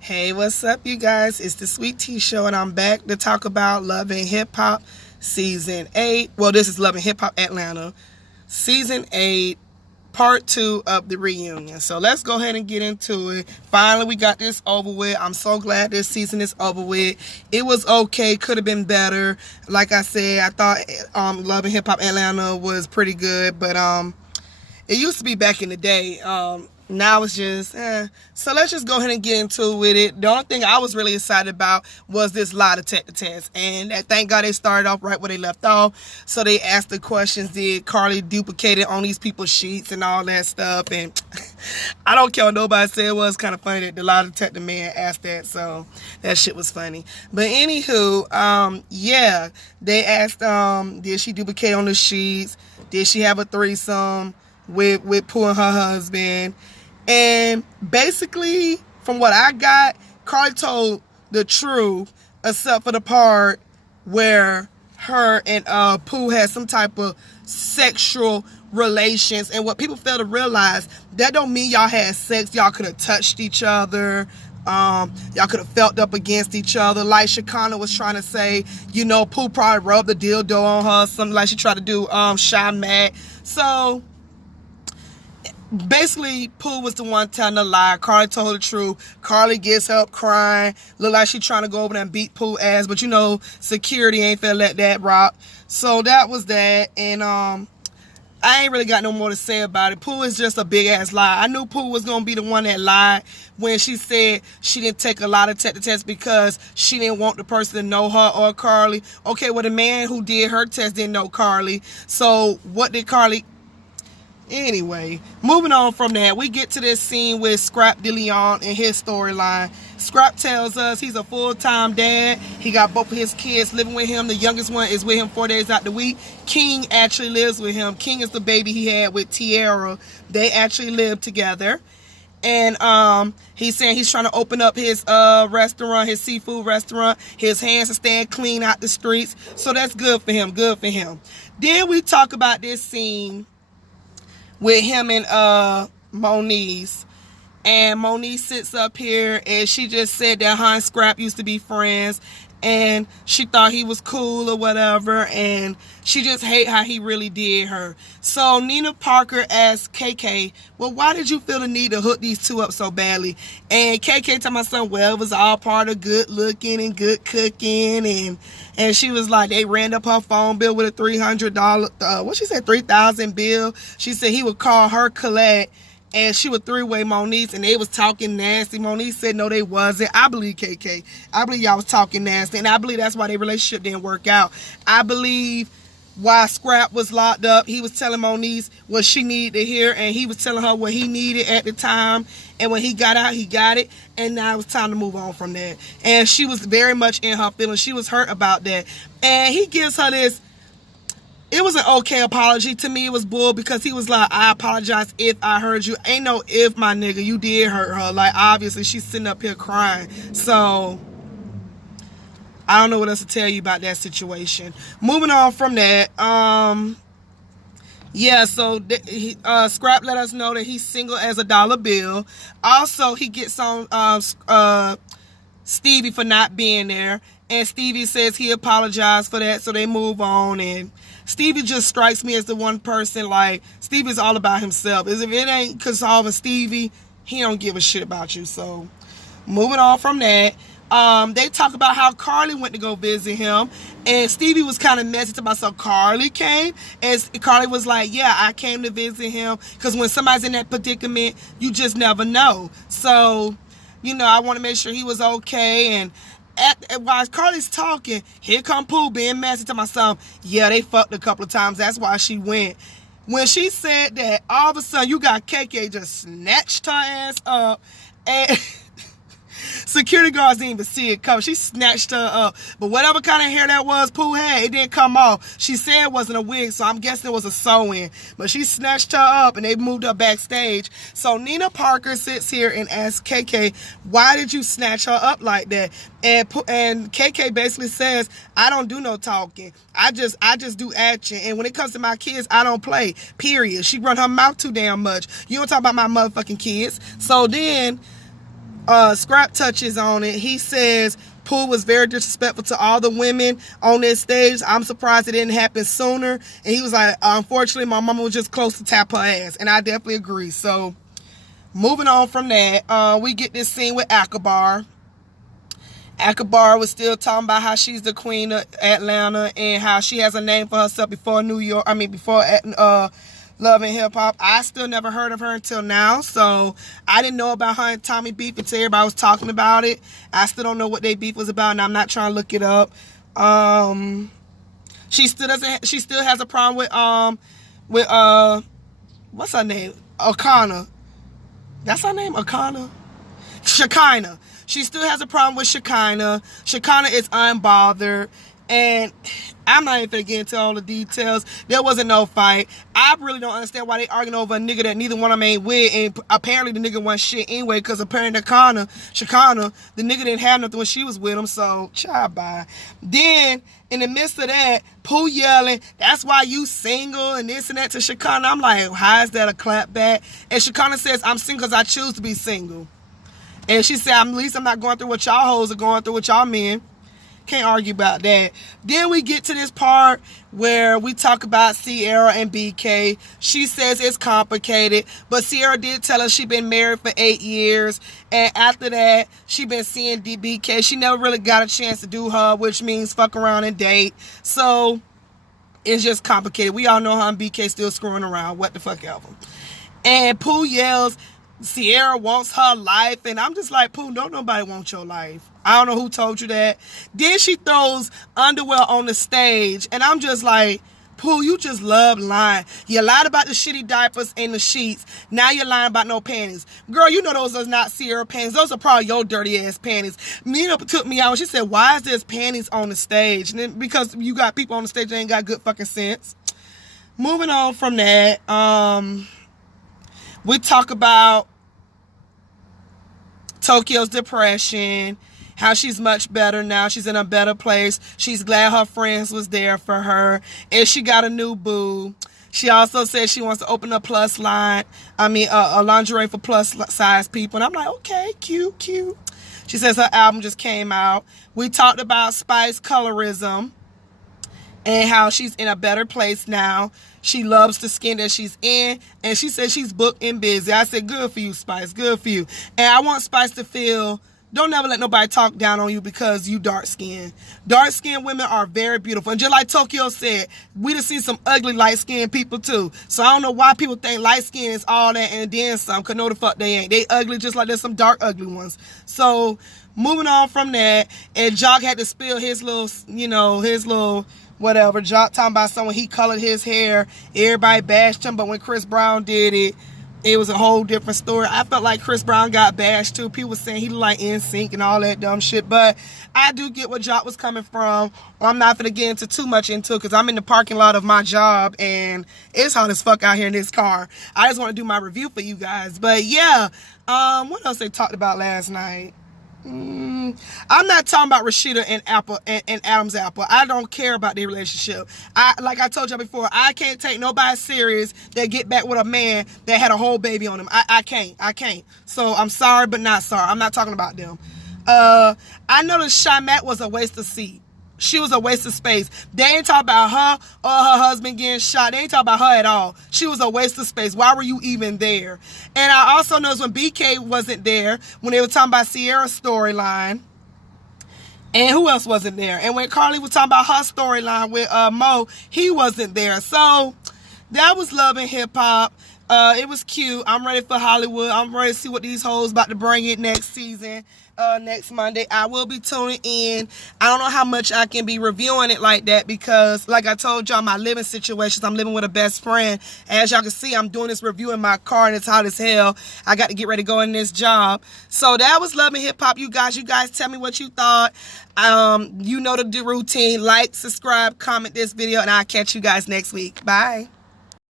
Hey, what's up, you guys? It's the Sweet Tea Show, and I'm back to talk about Love and Hip Hop Season 8. Well, this is Love and Hip Hop Atlanta, Season 8, Part 2 of the reunion. So let's go ahead and get into it. Finally, we got this over with. I'm so glad this season is over with. It was okay. Could have been better. Like I said, I thought Love and Hip Hop Atlanta was pretty good, but it used to be back in the day. Now it's just, So let's just go ahead and get into it with it. The only thing I was really excited about was this lie detector test. And thank God they started off right where they left off. So they asked the questions, did Carly duplicate it on these people's sheets and all that stuff. And I don't care what nobody said. It was kind of funny that the lie detector man asked that. So that shit was funny. But anywho, yeah, they asked, did she duplicate on the sheets? Did she have a threesome with Pooh and her husband? And basically, from what I got, Carly told the truth, except for the part where her and Pooh had some type of sexual relations. And what people fail to realize, that don't mean y'all had sex. Y'all could have touched each other. Y'all could have felt up against each other. Like Shekinah was trying to say, Pooh probably rubbed the dildo on her, something like she tried to do Shy Mac. So basically, Pooh was the one telling the lie. Carly told the truth. Carly gets up crying. Look like she trying to go over there and beat Pooh ass. But security ain't finna let that rock. So that was that. And I ain't really got no more to say about it. Pooh is just a big ass lie. I knew Pooh was gonna be the one that lied when she said she didn't take a lie detector test because she didn't want the person to know her or Carly. Okay, well, the man who did her test didn't know Carly. So what did Carly... Anyway, moving on from that, we get to this scene with Scrap DeLeon and his storyline. Scrap tells us he's a full-time dad. He got both of his kids living with him. The youngest one is with him 4 days out the week. King actually lives with him. King is the baby he had with Tierra. They actually live together. And he's saying he's trying to open up his restaurant, his seafood restaurant. His hands are staying clean out the streets. So that's good for him. Good for him. Then we talk about this scene with him and Moniece. And Moniece sits up here and she just said that her and Scrap used to be friends and she thought he was cool or whatever, and she just hate how he really did her. So Nina Parker asked KK, well, why did you feel the need to hook these two up so badly? And KK told my son, well, it was all part of good looking and good cooking. And she was like, they ran up her phone bill with a $300, what she said, 3,000 bill. She said he would call her collect, and she would three-way Moniece, and they was talking nasty. Moniece said, no, they wasn't. I believe KK. I believe y'all was talking nasty, and I believe that's why their relationship didn't work out. I believe why Scrap was locked up, he was telling Moniece what she needed to hear, and he was telling her what he needed at the time, and when he got out, he got it, and now it was time to move on from that. And she was very much in her feelings. She was hurt about that. And he gives her this, it was an okay apology. To me, it was bull, because he was like, I apologize if I hurt you. Ain't no if, my nigga. You did hurt her. Like, obviously, she's sitting up here crying. So I don't know what else to tell you about that situation. Moving on from that, yeah, so Scrap let us know that he's single as a dollar bill. Also, he gets on Stevie for not being there, and Stevie says he apologized for that, so they move on. And Stevie just strikes me as the one person, like, Stevie's all about himself. As if it ain't consolving Stevie, he don't give a shit about you. So moving on from that, they talk about how Carly went to go visit him, and Stevie was kind of messy to myself. Carly came, and Carly was like, yeah, I came to visit him, because when somebody's in that predicament, you just never know. So, I want to make sure he was okay. And while Carly's talking, here come Pooh being messy to myself. Yeah, they fucked a couple of times. That's why she went. When she said that, all of a sudden, you got KK just snatched her ass up, and security guards didn't even see it come. She snatched her up. But whatever kind of hair that was Pooh had, it didn't come off. She said it wasn't a wig, so I'm guessing it was a sew-in. But she snatched her up, and they moved her backstage. So Nina Parker sits here and asks KK, why did you snatch her up like that? And KK basically says, I don't do no talking. I just do action. And when it comes to my kids, I don't play, period. She run her mouth too damn much. You don't talk about my motherfucking kids. So then Scrap touches on it. He says Pooh was very disrespectful to all the women on this stage. I'm surprised it didn't happen sooner. And he was like, unfortunately, my mama was just close to tap her ass. And I definitely agree. So, moving on from that, we get this scene with Akbar. Akbar was still talking about how she's the queen of Atlanta and how she has a name for herself before before Love and Hip Hop. I still never heard of her until now, so I didn't know about her and Tommy beef until everybody was talking about it. I still don't know what their beef was about, and I'm not trying to look it up. She still has a problem with what's her name? Akana. That's her name, Akana? Shekinah. She still has a problem with Shekinah. Shekinah is unbothered. And I'm not even gonna get into all the details. There wasn't no fight. I really don't understand why they arguing over a nigga that neither one of them ain't with. And apparently the nigga wasn't shit anyway, because apparently Shekinah, the nigga didn't have nothing when she was with him. So, child bye. Then, in the midst of that, Pooh yelling, that's why you single and this and that to Shekinah. I'm like, how is that a clap back? And Shekinah says, I'm single because I choose to be single. And she said, at least I'm not going through what y'all hoes are going through with y'all men. Can't argue about that. Then we get to this part where we talk about Ciara and BK. She says it's complicated, but Ciara did tell us she been married for 8 years, and after that, she been seeing BK. She never really got a chance to do her, which means fuck around and date. So, it's just complicated. We all know her and BK still screwing around. What the fuck ever. And Pooh yells, Ciara wants her life, and I'm just like, Pooh, don't nobody want your life. I don't know who told you that. Then she throws underwear on the stage, and I'm just like, Pooh, you just love lying. You lied about the shitty diapers and the sheets. Now you're lying about no panties. Girl, you know those are not Ciara panties. Those are probably your dirty ass panties. Nina took me out and she said, why is there panties on the stage? And then, because you got people on the stage that ain't got good fucking sense. Moving on from that, we talk about Tokyo's depression, how she's much better now. She's in a better place. She's glad her friends was there for her. And she got a new boo. She also said she wants to open a plus line. A lingerie for plus size people. And I'm like, okay, cute. She says her album just came out. We talked about Spice colorism and how she's in a better place now. She loves the skin that she's in, and she says she's booked and busy. I said, good for you, Spice, good for you. And I want Spice to feel, don't never let nobody talk down on you because you dark-skinned. Dark-skinned women are very beautiful. And just like Tokyo said, we done seen some ugly light-skinned people too. So I don't know why people think light skin is all that and then some, because no the fuck they ain't. They ugly just like there's some dark ugly ones. So moving on from that, and Jock had to spill his little, whatever. Jock talking about someone, he colored his hair. Everybody bashed him, but when Chris Brown did it, it was a whole different story. I felt like Chris Brown got bashed too. People were saying he looked like NSYNC and all that dumb shit. But I do get where Jock was coming from. I'm not going to get into too much into it because I'm in the parking lot of my job and it's hot as fuck out here in this car. I just want to do my review for you guys. But yeah, what else they talked about last night? I'm not talking about Rashida and Adam's apple. I don't care about their relationship. Like I told y'all before, I can't take nobody serious that get back with a man that had a whole baby on him. I can't. So I'm sorry, but not sorry. I'm not talking about them. I noticed Shamet was a waste of seat. She was a waste of space. They ain't talking about her or her husband getting shot. They ain't talking about her at all. She was a waste of space. Why were you even there? And I also noticed when BK wasn't there, when they were talking about Ciara's storyline, and who else wasn't there? And when Carly was talking about her storyline with Mo, he wasn't there. So that was Love and Hip Hop. It was cute. I'm ready for Hollywood. I'm ready to see what these hoes about to bring it next season. Next Monday. I will be tuning in. I don't know how much I can be reviewing it like that because, like I told y'all, my living situations, I'm living with a best friend. As y'all can see, I'm doing this review in my car and it's hot as hell. I got to get ready to go in this job. So that was Love and Hip Hop, you guys. You guys tell me what you thought. You know the routine. Like, subscribe, comment this video, and I'll catch you guys next week. Bye.